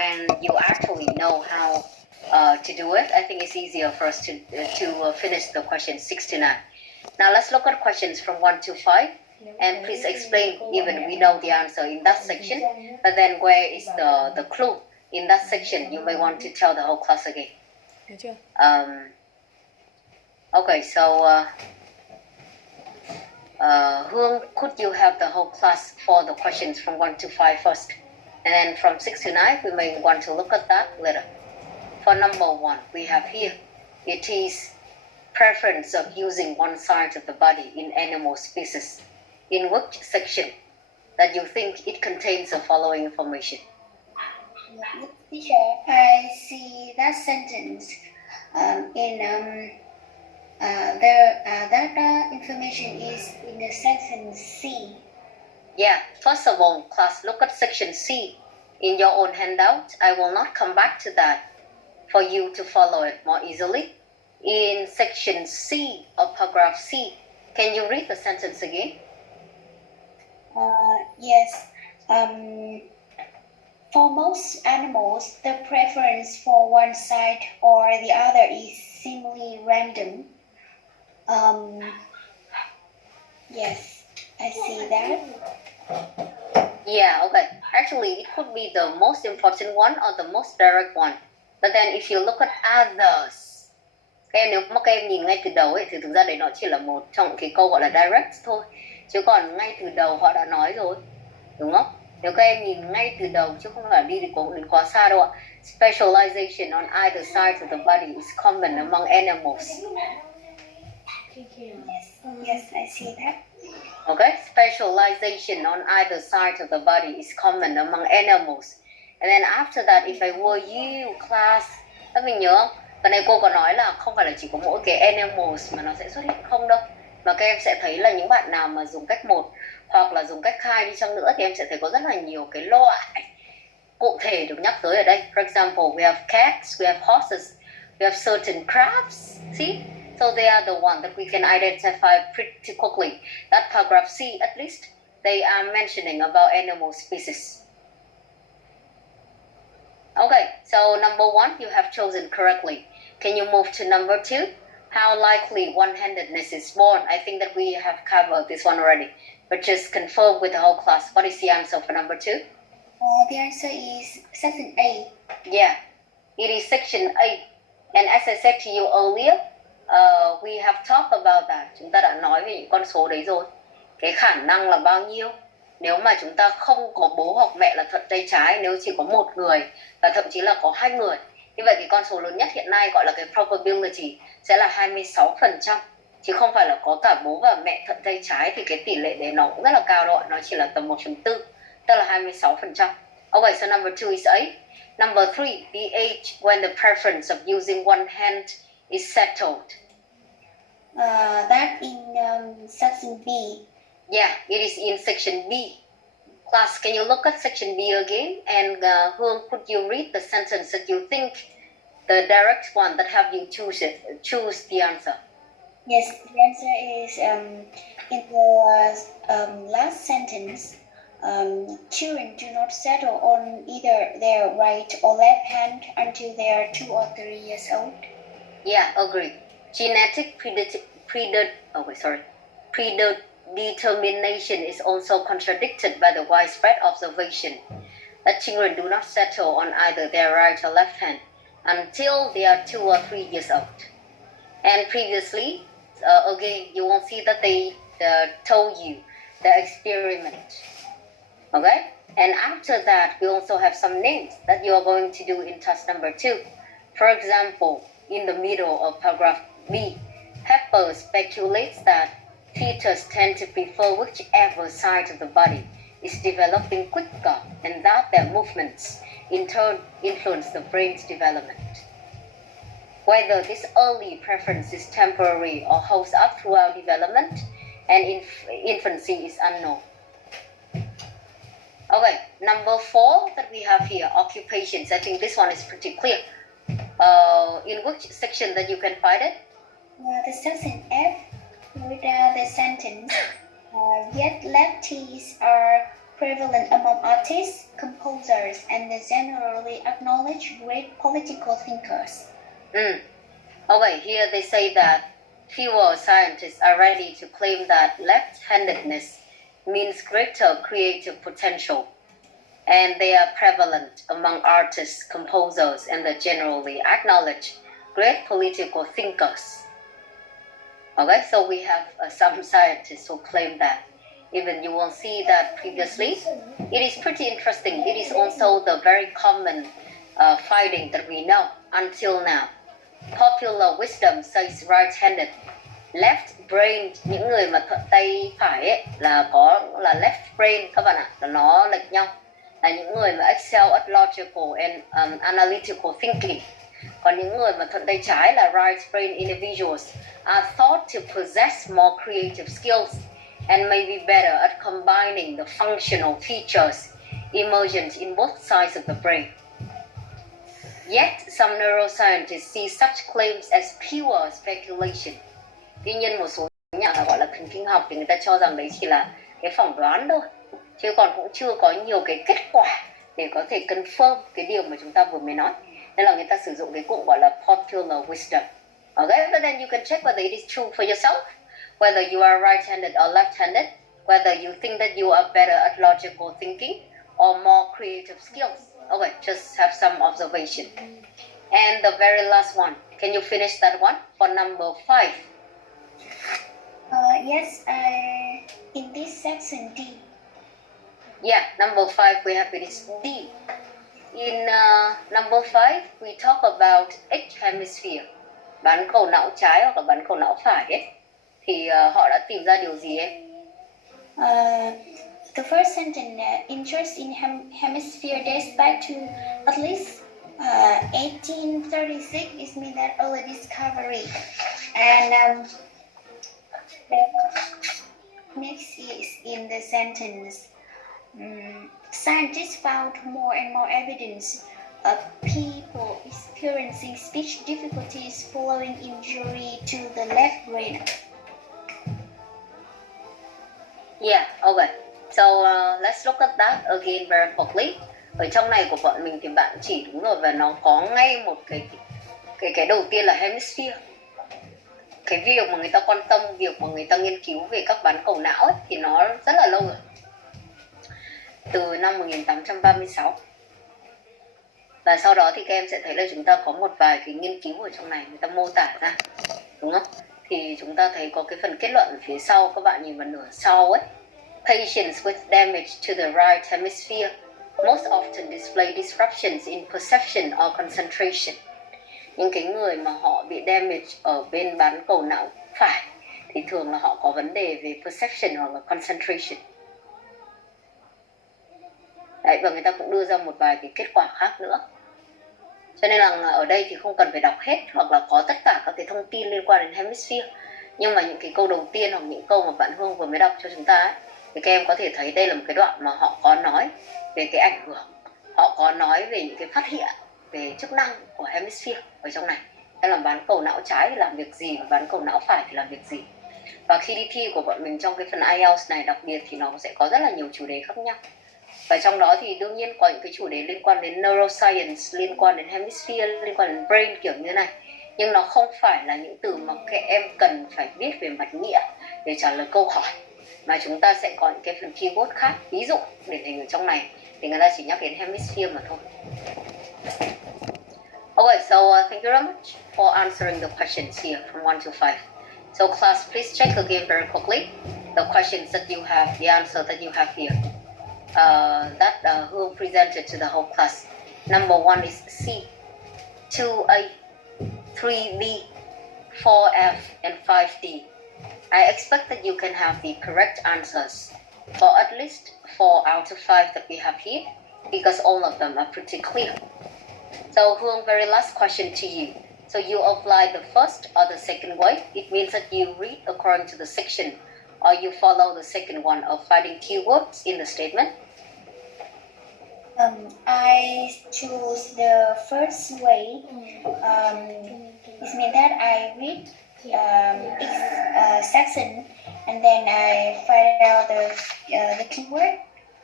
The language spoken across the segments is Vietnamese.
when you actually know how to do it, I think it's easier for us to finish the questions 6 to 9. Now let's look at questions from 1 to 5. And please explain, even we know the answer in that section, but then where is the clue in that section? You may want to tell the whole class again. Okay, so Hương, could you have the whole class for the questions from 1 to 5 first? And then from 6 to 9, we may want to look at that later. For number 1, we have here, it is preference of using one side of the body in animal species. In which section that you think it contains the following information? Teacher, I see that sentence that information is in the section C. Yeah, first of all, class, look at section C in your own handout. I will not come back to that for you to follow it more easily. In section C of paragraph C, can you read the sentence again? Yes. For most animals, the preference for one side or the other is simply random. Yes, I see that. Yeah, okay. Actually, it could be the most important one or the most direct one. But then if you look at others, nếu mà các em nhìn ngay từ đầu ấy, thì thực ra đấy nó chỉ là một trong cái câu gọi là direct thôi. Chứ còn ngay từ đầu họ đã nói rồi, đúng không? Nếu các em nhìn ngay từ đầu chứ không phải đi đến quá xa đâu ạ. Specialization on either side of the body is common among animals. Yes, I see that. Okay, specialization on either side of the body is common among animals. And then after that, if I were you, class, các mình nhớ không? Cái này cô có nói là không phải là chỉ có mỗi cái animals mà nó sẽ xuất hiện không đâu. Mà các em sẽ thấy là những bạn nào mà dùng cách 1 hoặc là dùng cách 2 đi chăng nữa thì em sẽ thấy có rất là nhiều cái loại cụ thể được nhắc tới ở đây. For example, we have cats, we have horses, we have certain crabs. See? So they are the one that we can identify pretty quickly. That paragraph C, at least, they are mentioning about animal species. Okay, so number 1, you have chosen correctly. Can you move to number 2? How likely one-handedness is born? I think that we have covered this one already, but just confirm with the whole class. What is the answer for number 2? The answer is section A. Yeah, it is section A. And as I said to you earlier, we have talked about that. Chúng ta đã nói về những con số đấy rồi. Cái khả năng là bao nhiêu? Nếu mà chúng ta không có bố hoặc mẹ là thuận tay trái, nếu chỉ có một người và thậm chí là có 2 người, như vậy cái con số lớn nhất hiện nay gọi là cái probability sẽ là 26%. Chứ không phải là có cả bố và mẹ thuận tay trái thì cái tỷ lệ đấy nó cũng rất là cao đâu ạ. Nó chỉ là tầm 1/4, tức là 26%. Okay, so number 2 is A. Number 3, the age when the preference of using one hand is settled. That in section B. Yeah, it is in section B. Class, can you look at section B again? And Hương, could you read the sentence that you think the direct one that have you choose the answer? Yes, the answer is in the last sentence. Children do not settle on either their right or left hand until they are 2 or 3 years old. Yeah, agree. Genetic predetermination is also contradicted by the widespread observation that children do not settle on either their right or left hand until they are 2 or 3 years old. And previously, again, you will see that they told you the experiment. Okay? And after that, we also have some names that you are going to do in task number 2. For example, in the middle of paragraph B, Pepper speculates that fetus tend to prefer whichever side of the body is developing quicker and that their movements in turn influence the brain's development. Whether this early preference is temporary or holds up throughout development and infancy is unknown. Okay, number 4 that we have here, occupations. I think this one is pretty clear. In which section that you can find it? The section F with the sentence, yet lefties are prevalent among artists, composers, and the generally acknowledged great political thinkers. Okay, here they say that fewer scientists are ready to claim that left-handedness means greater creative potential, and they are prevalent among artists, composers, and the generally acknowledged great political thinkers. Okay, so we have some scientists who claim that. Even you will see that previously. It is pretty interesting. It is also the very common finding that we know until now. Popular wisdom says right-handed, left-brained, những người mà thuận tay phải ấy, là có là left brain các bạn ạ, là nó lệch nhau, là những người mà excel at logical and analytical thinking. Còn những người mà thuận tay trái là right brain individuals are thought to possess more creative skills and may be better at combining the functional features emergent in both sides of the brain. Yet, some neuroscientists see such claims as pure speculation. Tuy nhiên, một số nhà gọi là thần kinh học thì người ta cho rằng đấy chỉ là cái phỏng đoán thôi, chứ còn cũng chưa có nhiều cái kết quả để có thể confirm cái điều mà chúng ta vừa mới nói. Nên là người ta sử dụng cái cụm gọi là popular wisdom. Okay, but then you can check whether it is true for yourself, whether you are right-handed or left-handed, whether you think that you are better at logical thinking or more creative skills. Okay, just have some observation. And the very last one, can you finish that one for number 5? Yes, in this section D. Yeah, number 5 we have it is D. In number 5 we talk about H hemisphere, bán cầu não trái hoặc là bán cầu não phải ấy. Thì họ đã tìm ra điều gì em? The first sentence, interest in hemisphere dates back to at least 1836. It means that early discovery. And next is in the sentence, scientists found more and more evidence of people experiencing speech difficulties following injury to the left brain. Yeah, okay. So let's look at that again very quickly. Ở trong này của bọn mình thì bạn chỉ đúng rồi, và nó có ngay một cái đầu tiên là hemisphere. Cái việc mà người ta quan tâm, việc mà người ta nghiên cứu về các bán cầu não ấy, thì nó rất là lâu rồi. Từ năm 1836. Và sau đó thì các em sẽ thấy là chúng ta có một vài cái nghiên cứu ở trong này, người ta mô tả ra, đúng không? Thì chúng ta thấy có cái phần kết luận ở phía sau, các bạn nhìn vào nửa sau ấy. Patients with damage to the right hemisphere most often display disruptions in perception or concentration. Những cái người mà họ bị damage ở bên bán cầu não phải thì thường là họ có vấn đề về perception hoặc là concentration. Đấy, và người ta cũng đưa ra một vài cái kết quả khác nữa. Cho nên là ở đây thì không cần phải đọc hết hoặc là có tất cả các cái thông tin liên quan đến hemisphere. Nhưng mà những cái câu đầu tiên hoặc những câu mà bạn Hương vừa mới đọc cho chúng ta ấy, thì các em có thể thấy đây là một cái đoạn mà họ có nói về cái ảnh hưởng. Họ có nói về những cái phát hiện về chức năng của hemisphere ở trong này. Thế là bán cầu não trái thì làm việc gì và bán cầu não phải thì làm việc gì. Và khi đi thi của bọn mình trong cái phần IELTS này đặc biệt thì nó sẽ có rất là nhiều chủ đề khác nhau. Và trong đó thì đương nhiên có những cái chủ đề liên quan đến neuroscience, liên quan đến hemisphere, liên quan đến brain kiểu như này. Nhưng nó không phải là những từ mà các em cần phải biết về mặt nghĩa để trả lời câu hỏi. Mà chúng ta sẽ có những cái phần keyword khác. Ví dụ, điển hình ở trong này thì người ta chỉ nhắc đến hemisphere mà thôi. Okay, so thank you very much for answering the questions here from 1 to 5. So class, please check again very quickly the questions that you have, the answer that you have here. Who presented to the whole class. Number 1 is C, 2A, 3B, 4F, and 5D. I expect that you can have the correct answers for at least 4 out of 5 that we have here, because all of them are pretty clear. So, Hương, very last question to you. So you apply the first or the second way. It means that you read according to the section, or you follow the second one of finding keywords in the statement. I choose the first way. It means that I read each section and then I find out the keyword,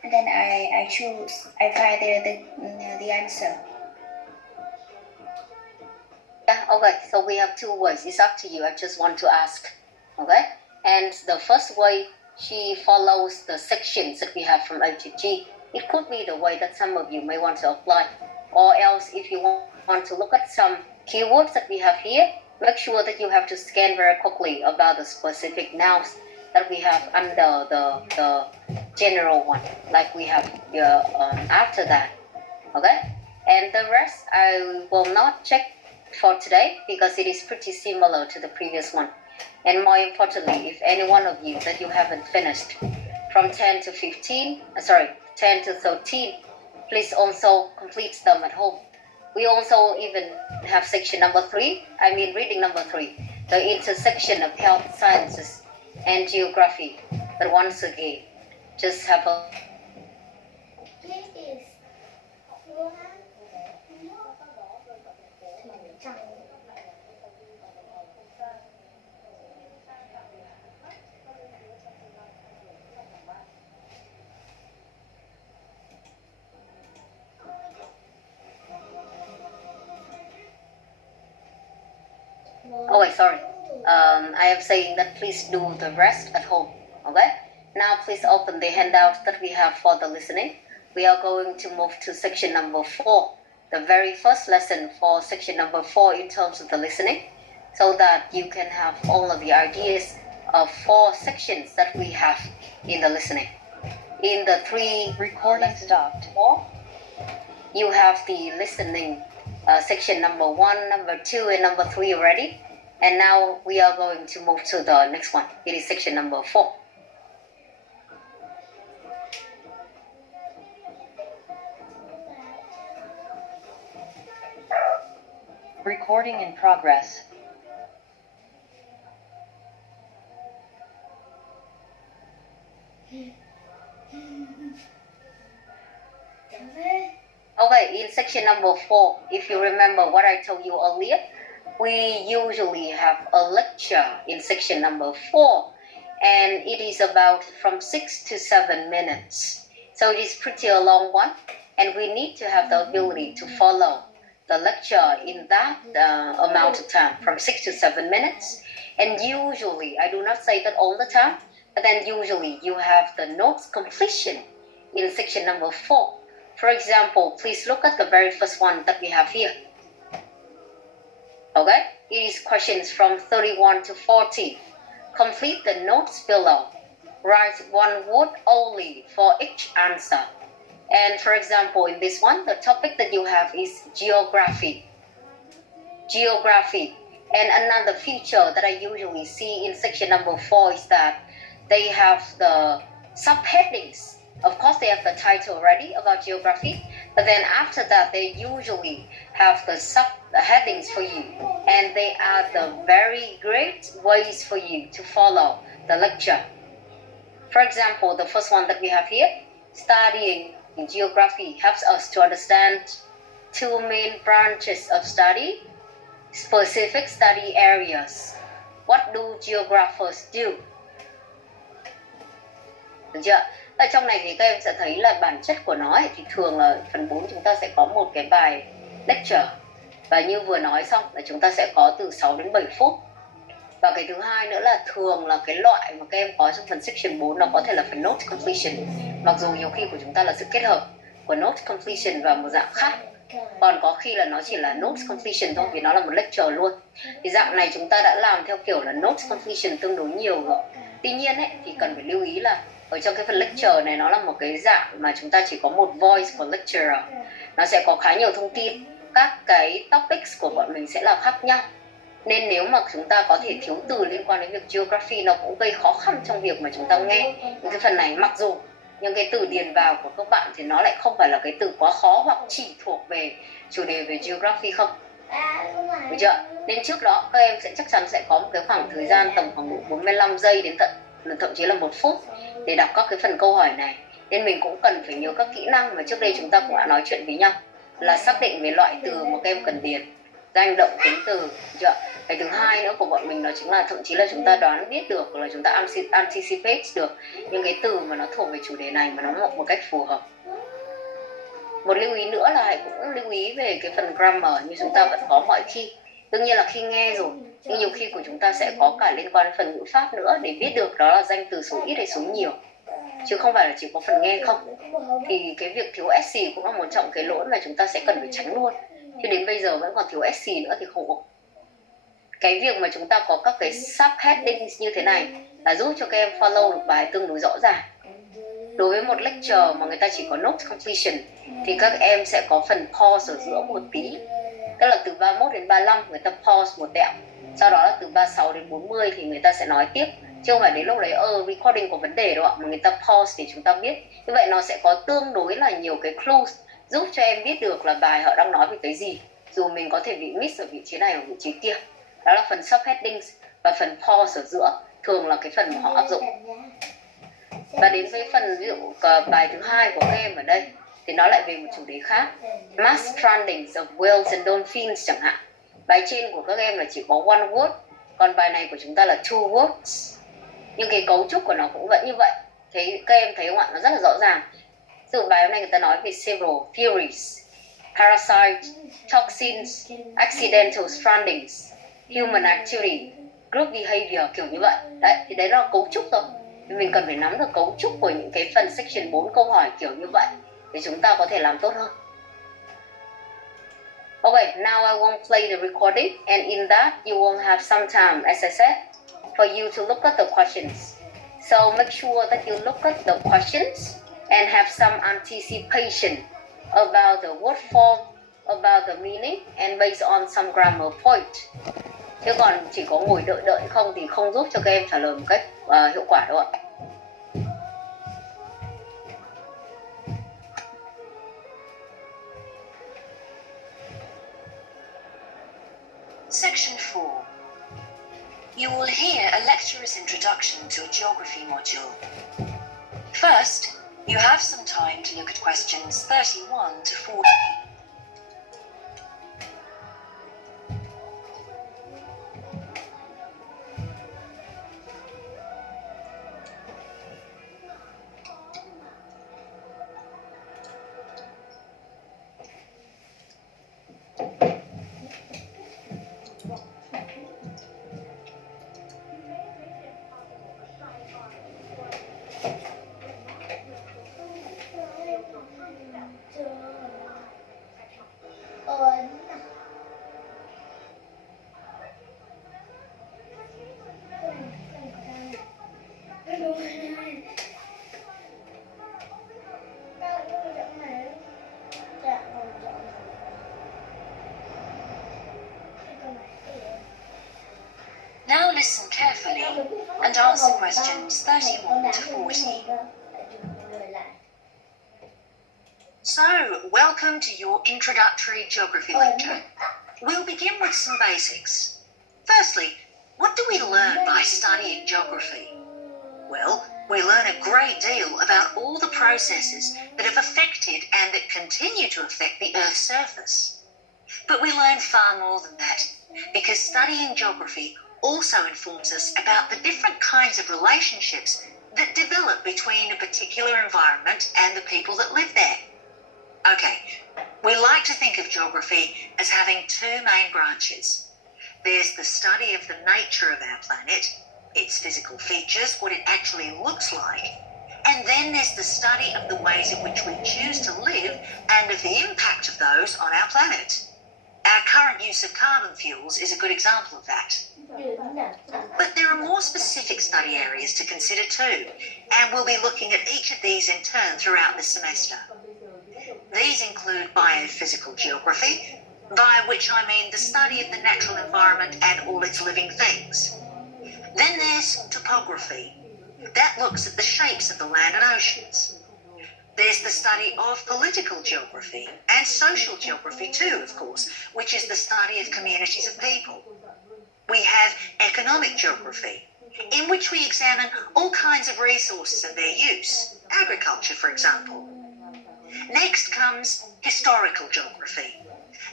and then I find the answer. Yeah, okay, so we have two ways. It's up to you. I just want to ask. Okay? And the first way, she follows the sections that we have from A to G. It could be the way that some of you may want to apply. Or else, if you want to look at some keywords that we have here, make sure that you have to scan very quickly about the specific nouns that we have under the general one, like we have after that. Okay? And the rest, I will not check for today because it is pretty similar to the previous one. And more importantly, if any one of you that you haven't finished from 10 to 13, please also complete them at home. We also even have section number 3, reading number 3, the intersection of health sciences and geography. But once again, just have a Oh, wait, sorry. I am saying that please do the rest at home. Okay? Now please open the handout that we have for the listening. We are going to move to section number 4, the very first lesson for section number 4 in terms of the listening, so that you can have all of the ideas of 4 sections that we have in the listening. In the 3 Recording stopped. 4, you have the listening section number 1, number 2, and number 3 already. And now we are going to move to the next one. It is section number 4. Recording in progress. Okay, in section number 4, if you remember what I told you earlier, we usually have a lecture in section number 4, and it is about from 6 to 7 minutes. So it is pretty a long one, and we need to have the ability to follow the lecture in that amount of time, from 6 to 7 minutes. And usually, I do not say that all the time, but then usually you have the notes completion in section number 4. For example, please look at the very first one that we have here. Okay, it is questions from 31 to 40. Complete the notes below. Write one word only for each answer. And for example, in this one, the topic that you have is geography. Geography. And another feature that I usually see in section number 4 is that they have the subheadings. Of course, they have the title already about geography, but then after that, they usually have the subheadings for you, and they are the very great ways for you to follow the lecture. For example, the first one that we have here, studying geography helps us to understand 2 main branches of study, specific study areas. What do geographers do? Được chưa? Ở trong này thì các em sẽ thấy là bản chất của nó thì thường là phần 4 chúng ta sẽ có một cái bài lecture, và như vừa nói xong là chúng ta sẽ có từ 6 đến 7 phút. Và cái thứ hai nữa là thường là cái loại mà các em có trong phần section 4 nó có thể là phần note completion, mặc dù nhiều khi của chúng ta là sự kết hợp của note completion và một dạng khác, còn có khi là nó chỉ là note completion thôi vì nó là một lecture luôn. Thì dạng này chúng ta đã làm theo kiểu là note completion tương đối nhiều rồi. Tuy nhiên ấy, thì cần phải lưu ý là ở trong cái phần lecture này nó là một cái dạng mà chúng ta chỉ có một voice của lecturer. Nó sẽ có khá nhiều thông tin, các cái topics của bọn mình sẽ là khác nhau. Nên nếu mà chúng ta có thể thiếu từ liên quan đến việc geography, nó cũng gây khó khăn trong việc mà chúng ta nghe những cái phần này. Mặc dù những cái từ điền vào của các bạn thì nó lại không phải là cái từ quá khó hoặc chỉ thuộc về chủ đề về geography không. Được chưa? Nên trước đó các em sẽ chắc chắn sẽ có một cái khoảng thời gian tầm khoảng 45 giây đến thậm chí là 1 phút để đọc các cái phần câu hỏi này. Nên mình cũng cần phải nhớ các kỹ năng mà trước đây chúng ta cũng đã nói chuyện với nhau, là xác định về loại từ mà các em cần điền, danh động tính từ. Chưa? Cái thứ hai nữa của bọn mình đó chính là thậm chí là chúng ta đoán biết được, hoặc là chúng ta anticipate được những cái từ mà nó thuộc về chủ đề này mà nó một cách phù hợp. Một lưu ý nữa là hãy cũng lưu ý về cái phần grammar như chúng ta vẫn có mọi khi. Đương nhiên là khi nghe rồi, nhưng nhiều khi của chúng ta sẽ có cả liên quan đến phần ngữ pháp nữa để biết được đó là danh từ số ít hay số nhiều, chứ không phải là chỉ có phần nghe không. Thì cái việc thiếu SC cũng là một trong cái lỗi mà chúng ta sẽ cần phải tránh luôn. Chứ đến bây giờ vẫn còn thiếu SC nữa thì không ổn. Cái việc mà chúng ta có các cái subheadings như thế này là giúp cho các em follow được bài tương đối rõ ràng. Đối với một lecture mà người ta chỉ có note completion thì các em sẽ có phần pause ở giữa một tí. Tức là từ 31 đến 35 người ta pause một tẹo. Sau đó là từ 36 đến 40 thì người ta sẽ nói tiếp. Chứ không phải đến lúc đấy recording có vấn đề đâu ạ, mà người ta pause để chúng ta biết. Như vậy nó sẽ có tương đối là nhiều cái clues giúp cho em biết được là bài họ đang nói về cái gì, dù mình có thể bị miss ở vị trí này hoặc vị trí kia. Đó là phần subheadings và phần pause ở giữa, thường là cái phần mà họ áp dụng. Và đến với phần ví dụ bài thứ hai của các em ở đây thì nó lại về một chủ đề khác, mass strandings of whales and dolphins chẳng hạn. Bài trên của các em là chỉ có one word, còn bài này của chúng ta là two words, nhưng cái cấu trúc của nó cũng vẫn như vậy. Thế các em thấy không ạ, nó rất là rõ ràng. Ví dụ bài hôm nay người ta nói về several theories, parasites, toxins, accidental strandings, human activity, group behavior, kiểu như vậy. Đấy, thì đấy là cấu trúc thôi. Thì mình cần phải nắm được cấu trúc của những cái phần section 4 câu hỏi kiểu như vậy để chúng ta có thể làm tốt hơn. Okay, now I won't play the recording, and in that you will have some time, as I said, for you to look at the questions. So make sure that you look at the questions and have some anticipation about the word form, about the meaning, and based on some grammar point. Chứ còn chỉ có ngồi đợi không thì không giúp cho các em trả lời một cách hiệu quả đâu ạ. Section 4. You will hear a lecturer's introduction to a geography module. First, you have some time to look at questions 31 to 40. Now listen carefully and answer questions 31 to 40. So, welcome to your introductory geography lecture. We'll begin with some basics. Firstly, what do we learn by studying geography? Well, we learn a great deal about all the processes that have affected and that continue to affect the Earth's surface. But we learn far more than that, because studying geography also informs us about the different kinds of relationships that develop between a particular environment and the people that live there. Okay, we like to think of geography as having two main branches. There's the study of the nature of our planet, its physical features, what it actually looks like, and then there's the study of the ways in which we choose to live and of the impact of those on our planet. Our current use of carbon fuels is a good example of that. But there are more specific study areas to consider too, and we'll be looking at each of these in turn throughout the semester. These include biophysical geography, by which I mean the study of the natural environment and all its living things. Then there's topography. That looks at the shapes of the land and oceans. There's the study of political geography and social geography too, of course, which is the study of communities of people. We have economic geography, in which we examine all kinds of resources and their use, agriculture, for example. Next comes historical geography.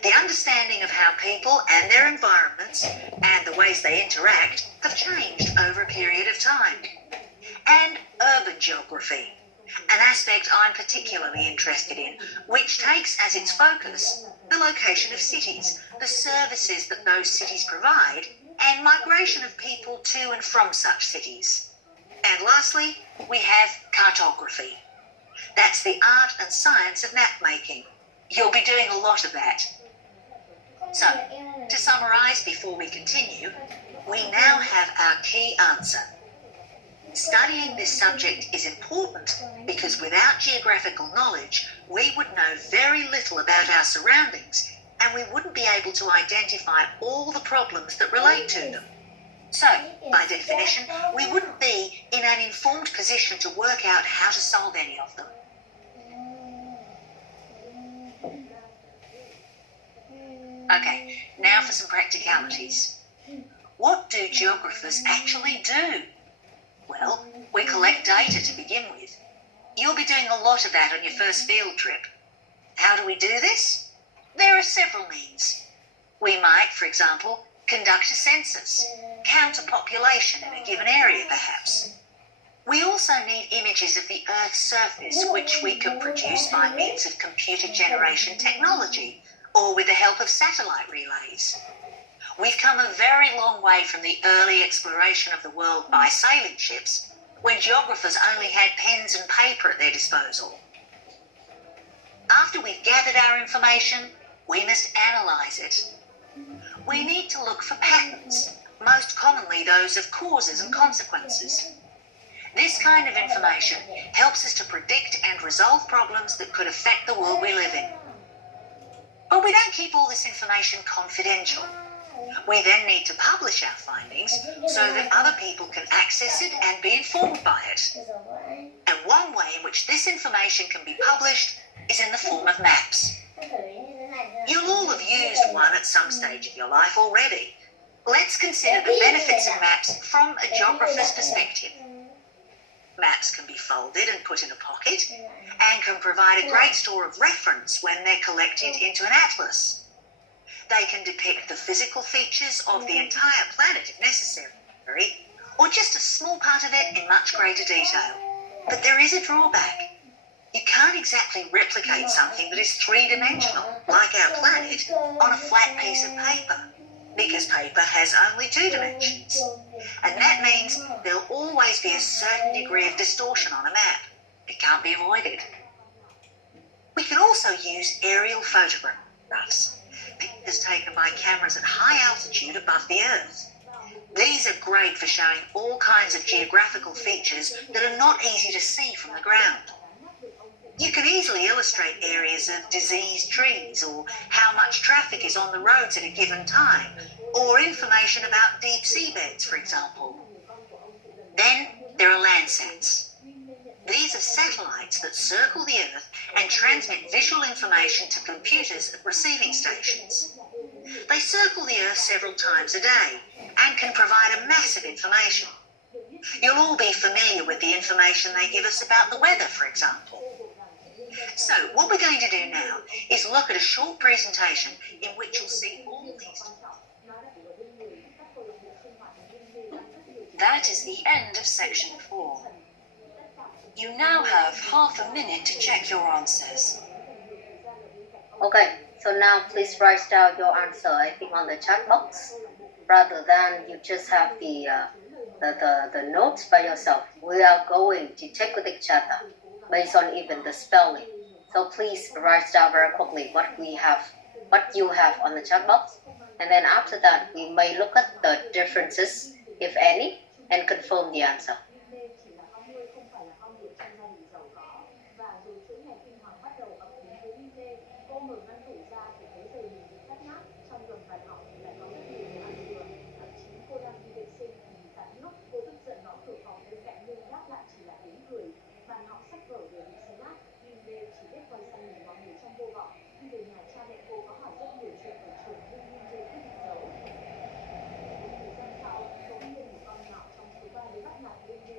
The understanding of how people and their environments and the ways they interact have changed over a period of time. And urban geography, an aspect I'm particularly interested in, which takes as its focus the location of cities, the services that those cities provide, and migration of people to and from such cities. And lastly, we have cartography. That's the art and science of map making. You'll be doing a lot of that. So, to summarise before we continue, we now have our key answer. Studying this subject is important because without geographical knowledge, we would know very little about our surroundings and we wouldn't be able to identify all the problems that relate to them. So, by definition, we wouldn't be in an informed position to work out how to solve any of them. Okay, now for some practicalities. What do geographers actually do? Well, we collect data to begin with. You'll be doing a lot of that on your first field trip. How do we do this? There are several means. We might, for example, conduct a census, count a population in a given area perhaps. We also need images of the Earth's surface, which we can produce by means of computer generation technology or with the help of satellite relays. We've come a very long way from the early exploration of the world by sailing ships, when geographers only had pens and paper at their disposal. After we've gathered our information, we must analyse it. We need to look for patterns, most commonly those of causes and consequences. This kind of information helps us to predict and resolve problems that could affect the world we live in. But we don't keep all this information confidential. We then need to publish our findings so that other people can access it and be informed by it. And one way in which this information can be published is in the form of maps. You'll all have used one at some stage of your life already. Let's consider the benefits of maps from a geographer's perspective. Maps can be folded and put in a pocket and can provide a great store of reference when they're collected into an atlas. They can depict the physical features of the entire planet if necessary, or just a small part of it in much greater detail. But there is a drawback. You can't exactly replicate something that is three-dimensional, like our planet, on a flat piece of paper, because paper has only 2 dimensions. And that means there'll always be a certain degree of distortion on a map. It can't be avoided. We can also use aerial photographs, pictures taken by cameras at high altitude above the Earth. These are great for showing all kinds of geographical features that are not easy to see from the ground. You can easily illustrate areas of diseased trees, or how much traffic is on the roads at a given time, or information about deep seabeds, for example. Then there are Landsats. These are satellites that circle the Earth and transmit visual information to computers at receiving stations. They circle the Earth several times a day and can provide a massive information. You'll all be familiar with the information they give us about the weather, for example. So what we're going to do now is look at a short presentation in which you'll see all these. That is the end of section 4. You now have half a minute to check your answers. Okay, so now please write down your answer, I think, on the chat box, rather than you just have the notes by yourself. We are going to check with each other based on even the spelling. So please write down very quickly what you have on the chat box, and then after that we may look at the differences, if any, and confirm the answer.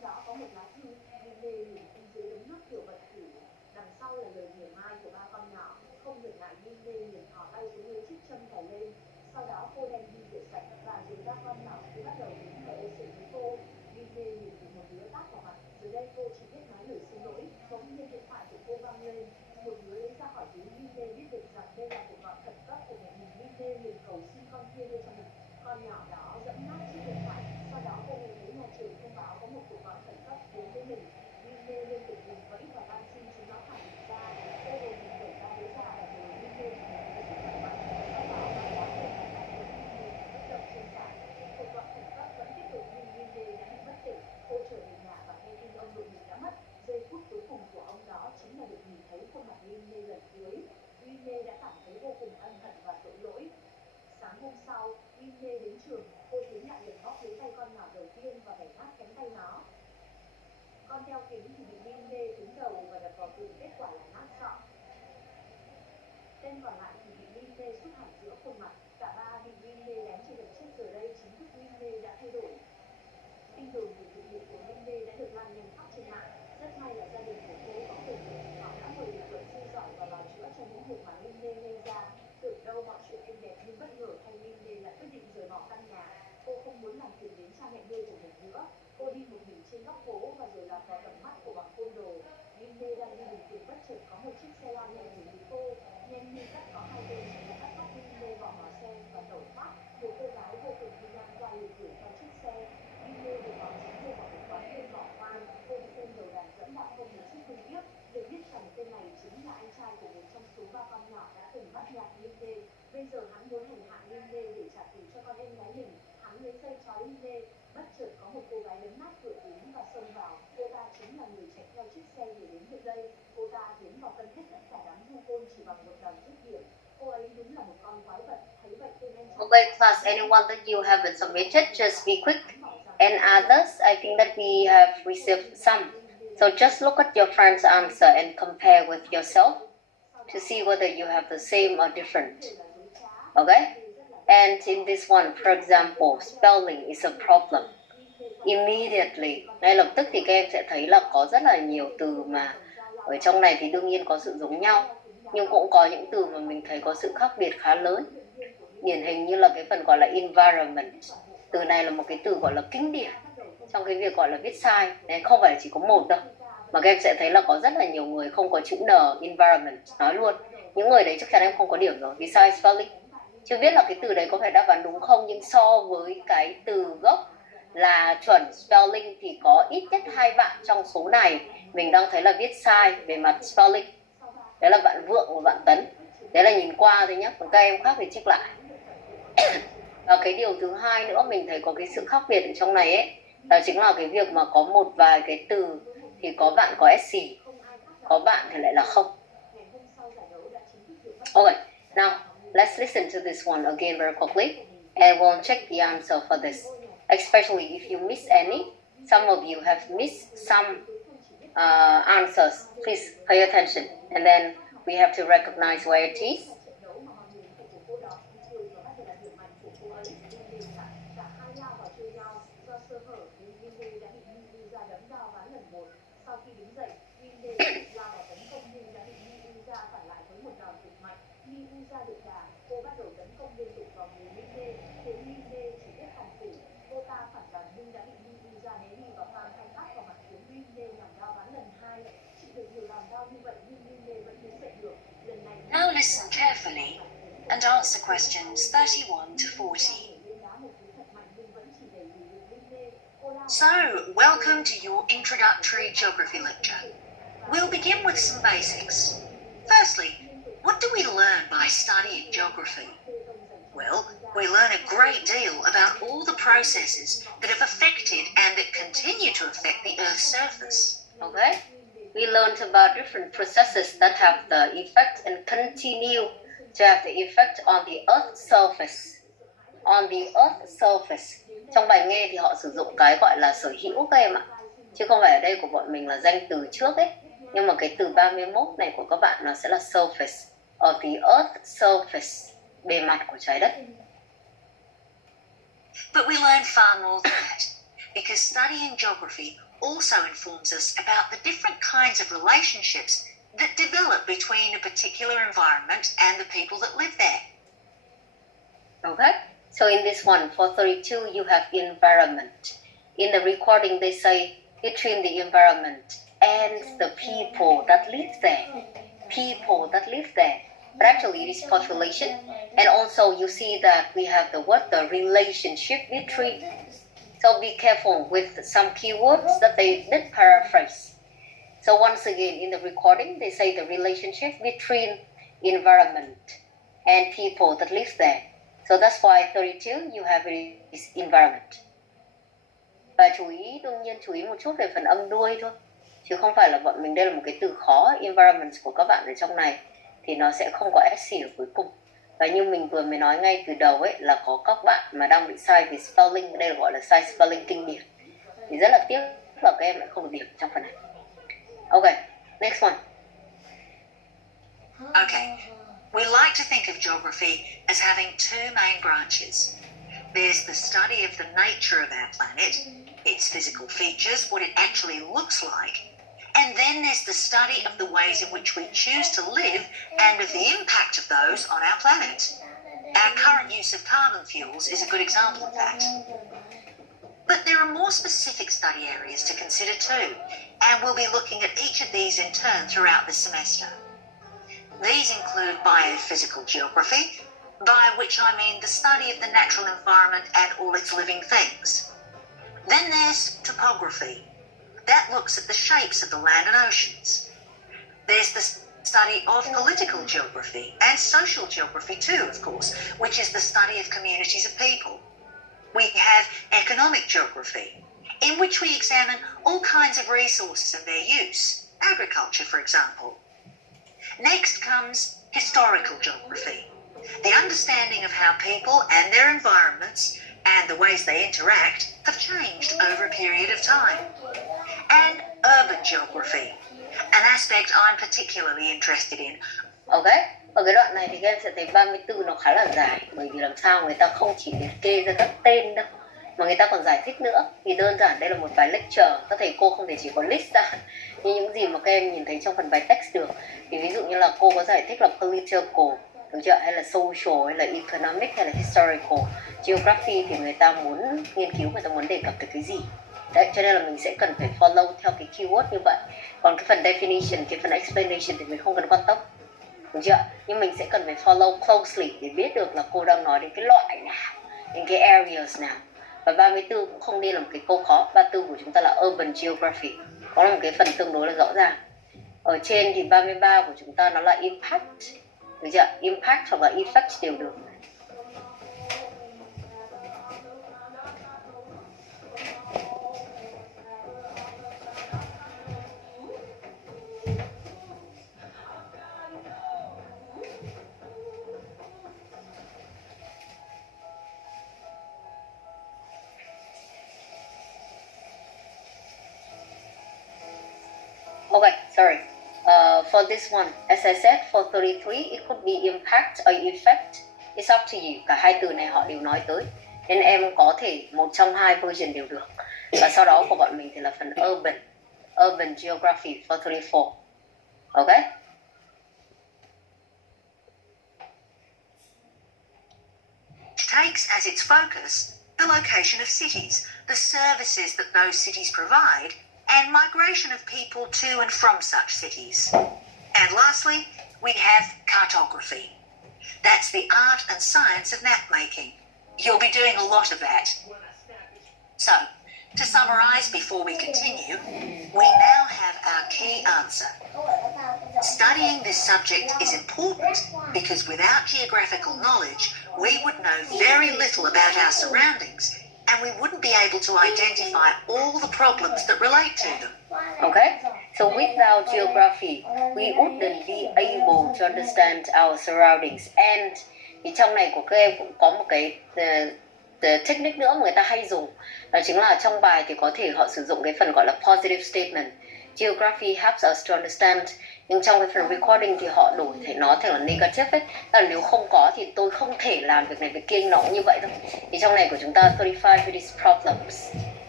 Trong đó có một lá thư ghi nê nhìn bên dưới đống nước kiểu vật thủy. Đằng sau là lời mỉa mai của ba con nhỏ. Không ngần ngại ghi nê liền thò tay xuống lấy chiếc châm cài lên. Sau đó cô đem đi rửa sạch và rồi ba con nhỏ cứ bắt đầu đến hỏi ê sự với cô. Ghi nê liền bị một đứa tát vào mặt. Giờ đây cô chỉ biết nói lời xin lỗi. Bỗng nhiên điện thoại của cô vang lên. Một đứa lấy ra hỏi tiếng ghi nê biết được rằng đây là cuộc gọi khẩn cấp của mẹ mình. Ghi nê liền cầu xin con kia đưa cho mình. Con nhỏ đó dẫm nát chiếc điện thoại. Sau đó cô nghe thấy nhà trường thông báo có một cuộc gọi khẩn cấp đến với mình. Ghi nê liên tục vùng vẫy và van xin chúng nó thả mình ra. Cô đồ mình đẩy ra đứa già và rồi ghi nê chỉ nói với sức khỏe mạnh. Sau đó bà quá lên và lại với ghi nê bất động trên sàn. Cuộc gọi khẩn cấp vẫn tiếp tục nhưng ghi nê đã bị bất tỉnh. Cô trở về nhà và nghe tin ông nội mình đã mất. Giây phút cuối cùng của ông đó chính là được nhìn thấy khuôn mặt ghi nê lần cuối. Ghi nê đã cảm thấy vô cùng ân hận và tội lỗi. Sáng hôm sau, ghi nê đến trường, cô tiến lại liền bóp lấy tay con nhỏ đầu tiên và bẻ nát cánh tay nó. Con đeo kính thì bị ghi nê trúng đầu và đập vào tường, kết quả là nát sọ. Tên còn lại thì bị ghi nê sút hẳn giữa khuôn mặt. Cả ba bị ghi nê đánh trên lần trước, giờ đây chính thức ghi nê đã thay đổi. Tin đồn về vụ việc của ghi nê đã được lan nhanh khắp trên mạng. Rất may là gia đình của cô có quyền lực, họ đã mời được luật sư giỏi và bào chữa cho những việc mà ghi nê gây ra. Tưởng đâu mọi chuyện êm đẹp nhưng bất ngờ thay ghi nê lại quyết định rời bỏ căn nhà. Cô không muốn làm phiền đến cha mẹ nuôi của mình nữa. Cô đi một mình trên góc phố và rồi lọt vào tầm mắt của bọn côn đồ. Ghi nê đang đi bình thường bất chợt có một chiếc xe lao nhẹ về phía cô. Nhanh như cắt có hai tên chỉ đã bắt cóc ghi nê bỏ vào xe và tẩu thoát. Một cô gái vô cùng hung hăng qua lùi đuổi theo chiếc xe. Ghi nê được vào chính mua vào một quán bên bỏ hoang. Cô bị tên đầu đàn dẫn đạo không một chút thương tiếc. Được biết rằng tên này chính là anh trai của một trong số ba con nhỏ đã từng bắt nạt ghi nê. Bây giờ hắn muốn hành hạ ghi nê để trả thù cho con em gái mình. Hắn lấy dây trói ghi nê. Bất chợt có một cô gái đấm nát cửa kính và xông vào. Cô ta chính là người chạy theo chiếc xe để đến được đây. Cô ta tiến vào cân hết tất cả đám du côn chỉ bằng một đòn dứt điểm. Cô ấy đúng là một con quái vật. Thấy vậy tên anh trai. Okay, class, anyone that you haven't submitted, just be quick. And others, I think that we have received some. So just look at your friend's answer and compare with yourself to see whether you have the same or different. Okay? And in this one, for example, spelling is a problem. Immediately, ngay lập tức thì các em sẽ thấy là có rất là nhiều từ mà ở trong này thì đương nhiên có sự giống nhau, nhưng cũng có những từ mà mình thấy có sự khác biệt khá lớn. Điển hình như là cái phần gọi là environment. Từ này là một cái từ gọi là kinh điển trong cái việc gọi là viết sai. Nên không phải chỉ có một đâu, mà các em sẽ thấy là có rất là nhiều người không có chữ N, environment, nói luôn. Những người đấy chắc chắn em không có điểm rồi, vì sai spelling. Chưa biết là cái từ đấy có phải đáp án đúng không, nhưng so với cái từ gốc là chuẩn spelling thì có ít nhất 2 bạn trong số này mình đang thấy là viết sai về mặt spelling. Đấy là bạn Vượng và bạn Tấn. Đấy là nhìn qua thôi nhé, còn các em khác thì check lại. Và cái điều thứ hai nữa mình thấy có cái sự khác biệt ở trong này ấy, đó chính là cái việc mà có một vài cái từ thì có bạn có SC, có bạn thì lại là không. Okay, now let's listen to this one again very quickly and we'll check the answer for this. Especially if you miss any, some of you have missed some answers. Please pay attention and then we have to recognize where it is. Now listen carefully and answer questions 31 to 40. So, welcome to your introductory geography lecture. We'll begin with some basics. Firstly, what do we learn by studying geography? Well, we learn a great deal about all the processes that have affected and that continue to affect the Earth's surface. Okay? We learned about different processes that have the effect and continue to have the effect on the Earth's surface. On the Earth's surface. Trong bài nghe thì họ sử dụng cái gọi là sở hữu các em ạ. Chứ không phải ở đây của bọn mình là danh từ trước ấy. Nhưng mà cái từ 31 này của các bạn nó sẽ là surface. Of the Earth's surface. Bề mặt của trái đất. But we learn far more than that. Because studying geography also informs us about the different kinds of relationships that develop between a particular environment and the people that live there. Okay, so in this one, for 32, you have environment. In the recording, they say between the environment and the people that live there. People that live there. But actually, it is population. And also, you see that we have the relationship between. So be careful with some keywords that they did paraphrase. So once again, in the recording, they say the relationship between environment and people that live there. So that's why 32, you have is environment. Và đương nhiên chú ý một chút về phần âm đuôi thôi. Chứ không phải là bọn mình, đây là một cái từ khó, environment của các bạn ở trong này. Thì nó sẽ không có SC ở cuối cùng. Và như mình vừa mới nói ngay từ đầu ấy, là có các bạn mà đang bị sai về spelling, đây là gọi là sai spelling kinh điển. Thì rất là tiếc là các em lại không được điểm trong phần này. Okay, next one. Okay, we like to think of geography as having two main branches. There's the study of the nature of our planet, its physical features, what it actually looks like, and then there's the study of the ways in which we choose to live and of the impact of those on our planet. Our current use of carbon fuels is a good example of that. But there are more specific study areas to consider too, and we'll be looking at each of these in turn throughout the semester. These include biophysical geography, by which I mean the study of the natural environment and all its living things. Then there's topography. That looks at the shapes of the land and oceans. There's the study of political geography and social geography too, of course, which is the study of communities of people. We have economic geography, in which we examine all kinds of resources and their use, agriculture, for example. Next comes historical geography, the understanding of how people and their environments and the ways they interact have changed over a period of time. And urban geography, an aspect I'm particularly interested in. Okay, ở cái đoạn này thì các em sẽ thấy 34 nó khá là dài, bởi vì làm sao người ta không chỉ liệt kê ra các tên đâu, mà người ta còn giải thích nữa. Thì đơn giản đây là một bài lecture, các thầy cô không thể chỉ có list ra như những gì mà các em nhìn thấy trong phần bài text được. Thì ví dụ như là cô có giải thích là political, đúng chưa? Hay là social, hay là economic, hay là historical. Geography thì người ta muốn nghiên cứu, người ta muốn đề cập tới cái gì. Đấy, cho nên là mình sẽ cần phải follow theo cái keyword như vậy. Còn cái phần definition, cái phần explanation thì mình không cần quan tâm, đúng chưa? Nhưng mình sẽ cần phải follow closely để biết được là cô đang nói đến cái loại nào, đến cái areas nào. Và 34 cũng không nên là một cái câu khó. 34 của chúng ta là urban geography, có là một cái phần tương đối là rõ ràng. Ở trên thì 33 của chúng ta nó là impact, được chưa? Impact hoặc là effect đều được. Okay, sorry. For this one, as I said, for 33, it could be impact or effect. It's up to you. Cả hai từ này họ đều nói tới. Nên em có thể một trong hai version đều được. Và sau đó của bọn mình thì là phần urban geography for 34. Okay? Takes as its focus the location of cities, the services that those cities provide, and migration of people to and from such cities. And lastly, we have cartography. That's the art and science of map making. You'll be doing a lot of that. So, to summarise before we continue, we now have our key answer. Studying this subject is important because without geographical knowledge, we would know very little about our surroundings and we wouldn't be able to identify all the problems that relate to them. Okay, so without geography, we wouldn't be able to understand our surroundings. And thì trong này của các em cũng có một cái technique nữa mà người ta hay dùng. Đó chính là trong bài thì có thể họ sử dụng cái phần gọi là positive statement. Geography helps us to understand. Nhưng trong cái phần recording thì họ đổi thể nó thành là negative ấy. Là nếu không có thì tôi không thể làm việc này việc kia, nó cũng như vậy thôi. Thì trong này của chúng ta 35 with these problems.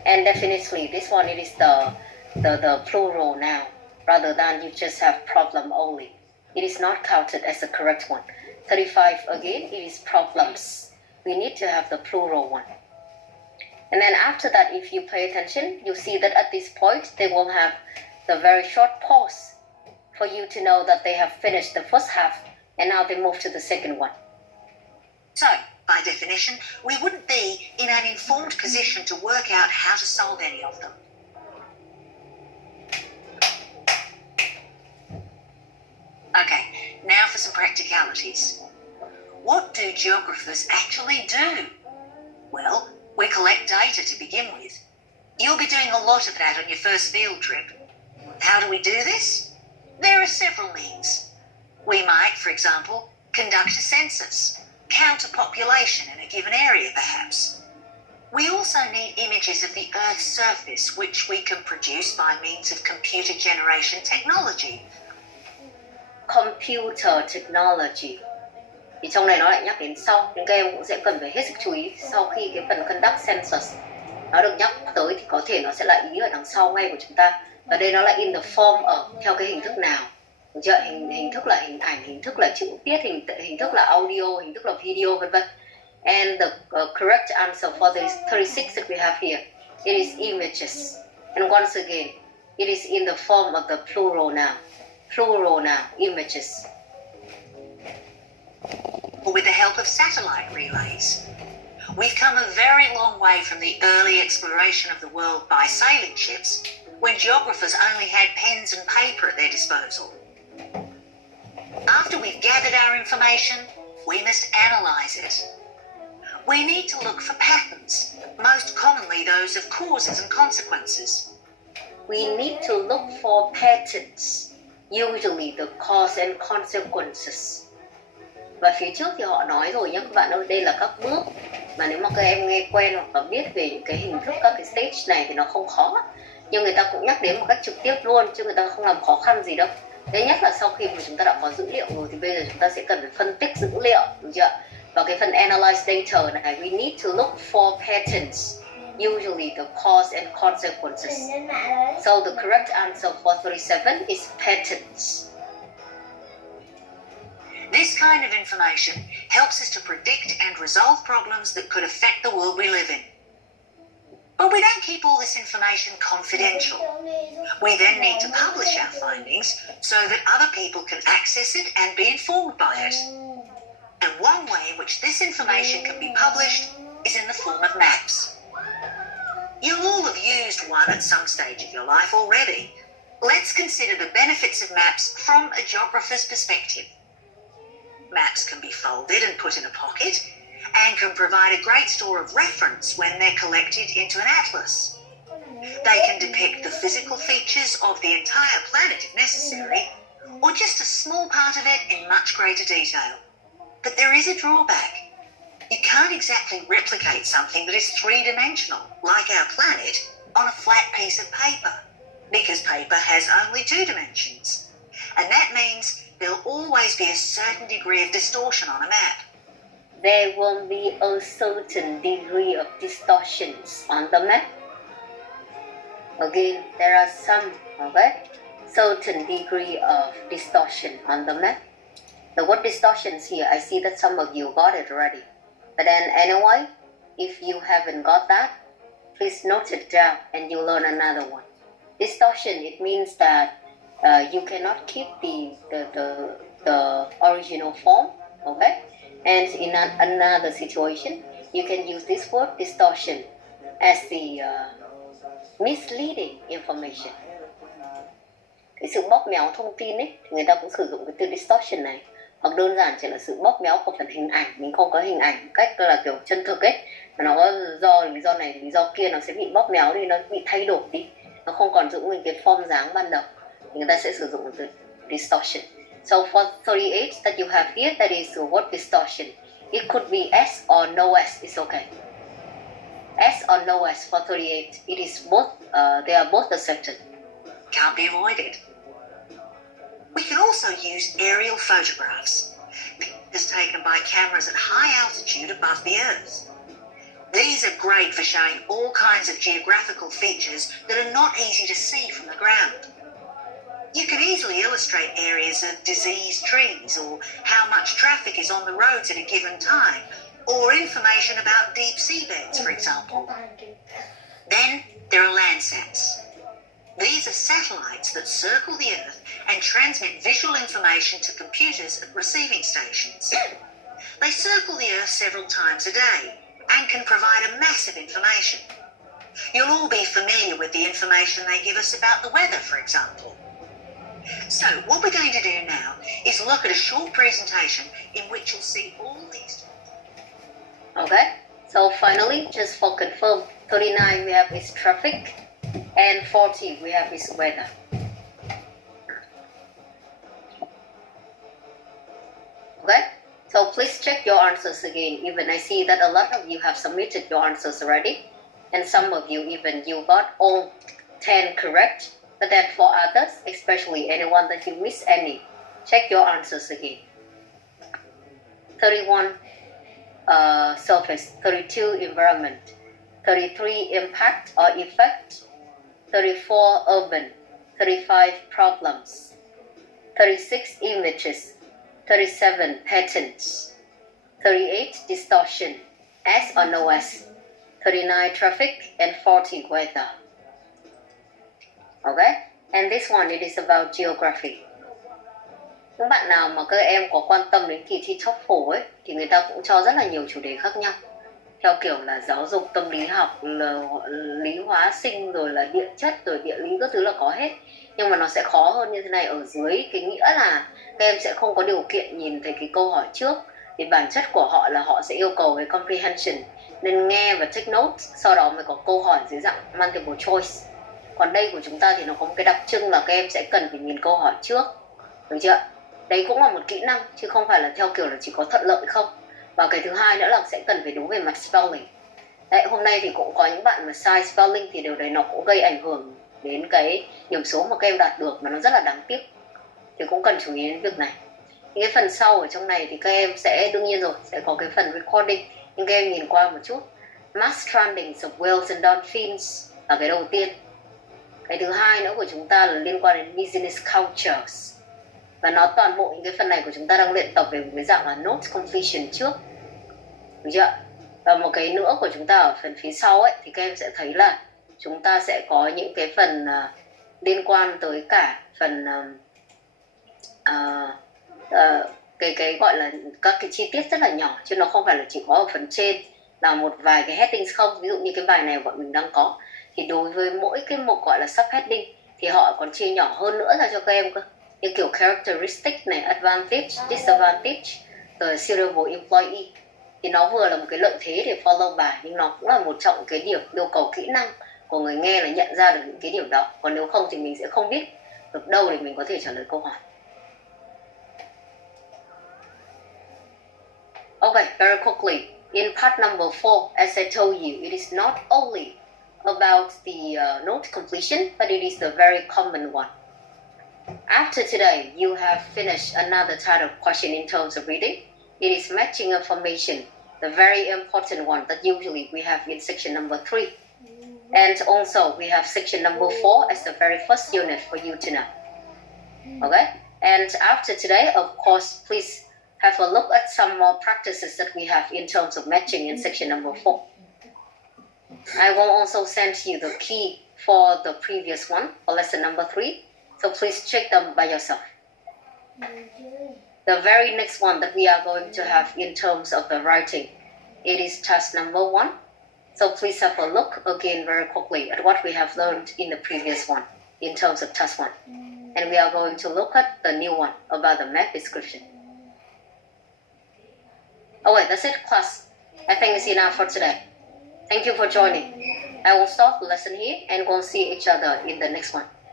And definitely this one, it is the plural noun rather than you just have problem only. It is not counted as the correct one. 35 again, it is problems. We need to have the plural one. And then after that, if you pay attention, you see that at this point, they will have the very short pause for you to know that they have finished the first half and now they move to the second one. So, by definition, we wouldn't be in an informed position to work out how to solve any of them. Okay, now for some practicalities. What do geographers actually do? Well, we collect data to begin with. You'll be doing a lot of that on your first field trip. How do we do this? There are several means. We might, for example, conduct a census, count a population in a given area perhaps. We also need images of the Earth's surface, which we can produce by means of computer generation technology. Computer technology. Thì trong này nó lại nhắc đến sau, nhưng các em cũng sẽ cần phải hết sức chú ý sau khi cái phần conduct census nó được nhắc tới thì có thể nó sẽ là ý ở đằng sau ngay của chúng ta. Và đây nó là in the form ở theo cái hình thức nào? Được chưa? Hình thức là hình ảnh, hình thức là chữ viết, hình thức là audio, hình thức là video, vân vân. And the correct answer for this 36 that we have here, it is images. And once again, it is in the form of the plural noun. Plural noun, images. With the help of satellite relays. We've come a very long way from the early exploration of the world by sailing ships, when geographers only had pens and paper at their disposal. After we've gathered our information, we must analyse it. We need to look for patterns, most commonly those of causes and consequences. We need to look for patterns, usually the cause and consequences. Và phía trước thì họ nói rồi nhé các bạn ơi, đây là các bước mà nếu mà các em nghe quen hoặc là biết về những cái hình thức, các cái stage này thì nó không khó. Nhưng người ta cũng nhắc đến một cách trực tiếp luôn, chứ người ta không làm khó khăn gì đâu. Thứ nhất là sau khi mà chúng ta đã có dữ liệu rồi thì bây giờ chúng ta sẽ cần phải phân tích dữ liệu, được chưa? Và cái phần analyze data này, we need to look for patterns, usually the cause and consequences. So the correct answer for 37 is patterns. This kind of information helps us to predict and resolve problems that could affect the world we live in. But we don't keep all this information confidential. We then need to publish our findings so that other people can access it and be informed by it. And one way in which this information can be published is in the form of maps. You'll all have used one at some stage of your life already. Let's consider the benefits of maps from a geographer's perspective. Maps can be folded and put in a pocket and can provide a great store of reference when they're collected into an atlas. They can depict the physical features of the entire planet if necessary, or just a small part of it in much greater detail. But there is a drawback. You can't exactly replicate something that is three-dimensional, like our planet, on a flat piece of paper, because paper has only two dimensions. And that means there'll always be a certain degree of distortion on a map. There will be a certain degree of distortions on the map. Again, there are some, okay, certain degree of distortion on the map. The word distortions here, I see that some of you got it already. But then anyway, if you haven't got that, please note it down and you'll learn another one. Distortion, it means that you cannot keep the original form, okay? And in another situation, you can use this word distortion as the misleading information. Cái sự bóp méo thông tin ấy, thì người ta cũng sử dụng cái từ distortion này. Hoặc đơn giản chỉ là sự bóp méo của phần hình ảnh, mình không có hình ảnh cách là kiểu chân thực ấy, mà nó có lý do này, lý do kia, nó sẽ bị bóp méo đi, nó bị thay đổi đi, nó không còn giữ nguyên cái form dáng ban đầu. Người ta sẽ sử dụng từ distortion. So for 38 that you have here, that is the word distortion. It could be S or no S, it's okay. S or no S for 38, it is both, they are both accepted. Can't be avoided. We can also use aerial photographs, pictures taken by cameras at high altitude above the Earth. These are great for showing all kinds of geographical features that are not easy to see from the ground. You can easily illustrate areas of diseased trees, or how much traffic is on the roads at a given time, or information about deep seabeds, for example. Then there are Landsats. These are satellites that circle the Earth and transmit visual information to computers at receiving stations. They circle the Earth several times a day and can provide a massive information. You'll all be familiar with the information they give us about the weather, for example. So what we're going to do now is look at a short presentation in which you'll see all these. Okay, so finally, just for confirm, 39 we have is traffic, and 40 we have is weather. Okay, so please check your answers again. Even I see that a lot of you have submitted your answers already, and some of you even you got all 10 correct. But then for others, especially anyone that you miss any, check your answers again. 31 surface, 32 environment, 33 impact or effect, 34 urban, 35 problems, 36 images, 37 patterns, 38 distortion, S or no S, 39 traffic, and 40 weather. Okay, and this one it is about geography. Những bạn nào mà các em có quan tâm đến kỳ thi TOEFL ấy thì người ta cũng cho rất là nhiều chủ đề khác nhau, theo kiểu là giáo dục, tâm lý học, là lý hóa sinh, rồi là địa chất, rồi địa lý, các thứ là có hết. Nhưng mà nó sẽ khó hơn như thế này ở dưới, cái nghĩa là các em sẽ không có điều kiện nhìn thấy cái câu hỏi trước, vì bản chất của họ là họ sẽ yêu cầu về comprehension, nên nghe và take notes, sau đó mới có câu hỏi dưới dạng multiple choice. Còn đây của chúng ta thì nó có một cái đặc trưng là các em sẽ cần phải nhìn câu hỏi trước, được chưa? Đấy cũng là một kỹ năng, chứ không phải là theo kiểu là chỉ có thuận lợi không. Và cái thứ hai nữa là sẽ cần phải đúng về mặt spelling. Đấy, hôm nay thì cũng có những bạn mà sai spelling thì điều đấy nó cũng gây ảnh hưởng đến cái điểm số mà các em đạt được, mà nó rất là đáng tiếc. Thì cũng cần chú ý đến việc này. Những cái phần sau ở trong này thì các em sẽ, đương nhiên rồi, sẽ có cái phần recording. Nhưng các em nhìn qua một chút. Mass strandings of whales and dolphins là cái đầu tiên. Cái thứ hai nữa của chúng ta là liên quan đến business cultures. Và nó toàn bộ những cái phần này của chúng ta đang luyện tập về một cái dạng là note completion trước, được chưa? Và một cái nữa của chúng ta ở phần phía sau ấy thì các em sẽ thấy là chúng ta sẽ có những cái phần liên quan tới cả phần cái gọi là các cái chi tiết rất là nhỏ, chứ nó không phải là chỉ có ở phần trên là một vài cái headings không. Ví dụ như cái bài này bọn mình đang có thì đối với mỗi cái mục gọi là subheading thì họ còn chia nhỏ hơn nữa ra cho các em cơ, như kiểu characteristic này, advantage, disadvantage, rồi suitable employee. Thì nó vừa là một cái lợi thế để follow bài, nhưng nó cũng là một trong cái điểm yêu cầu kỹ năng của người nghe là nhận ra được những cái điểm đó. Còn nếu không thì mình sẽ không biết được đâu để mình có thể trả lời câu hỏi. Okay, very quickly. In part number 4, as I told you, it is not only about the note completion, but it is a very common one. After today, you have finished another type of question in terms of reading. It is matching information, the very important one that usually we have in section number 3. And also we have section number 4 as the very first unit for you to know. Okay? And after today, of course, please have a look at some more practices that we have in terms of matching in section number 4. I will also send you the key for the previous one, for lesson number 3. So please check them by yourself. The very next one that we are going to have in terms of the writing, it is task number 1. So please have a look again very quickly at what we have learned in the previous one in terms of task 1. And we are going to look at the new one about the map description. Oh wait, that's it, class. I think it's enough for today. Thank you for joining. I will stop the lesson here and we'll see each other in the next one.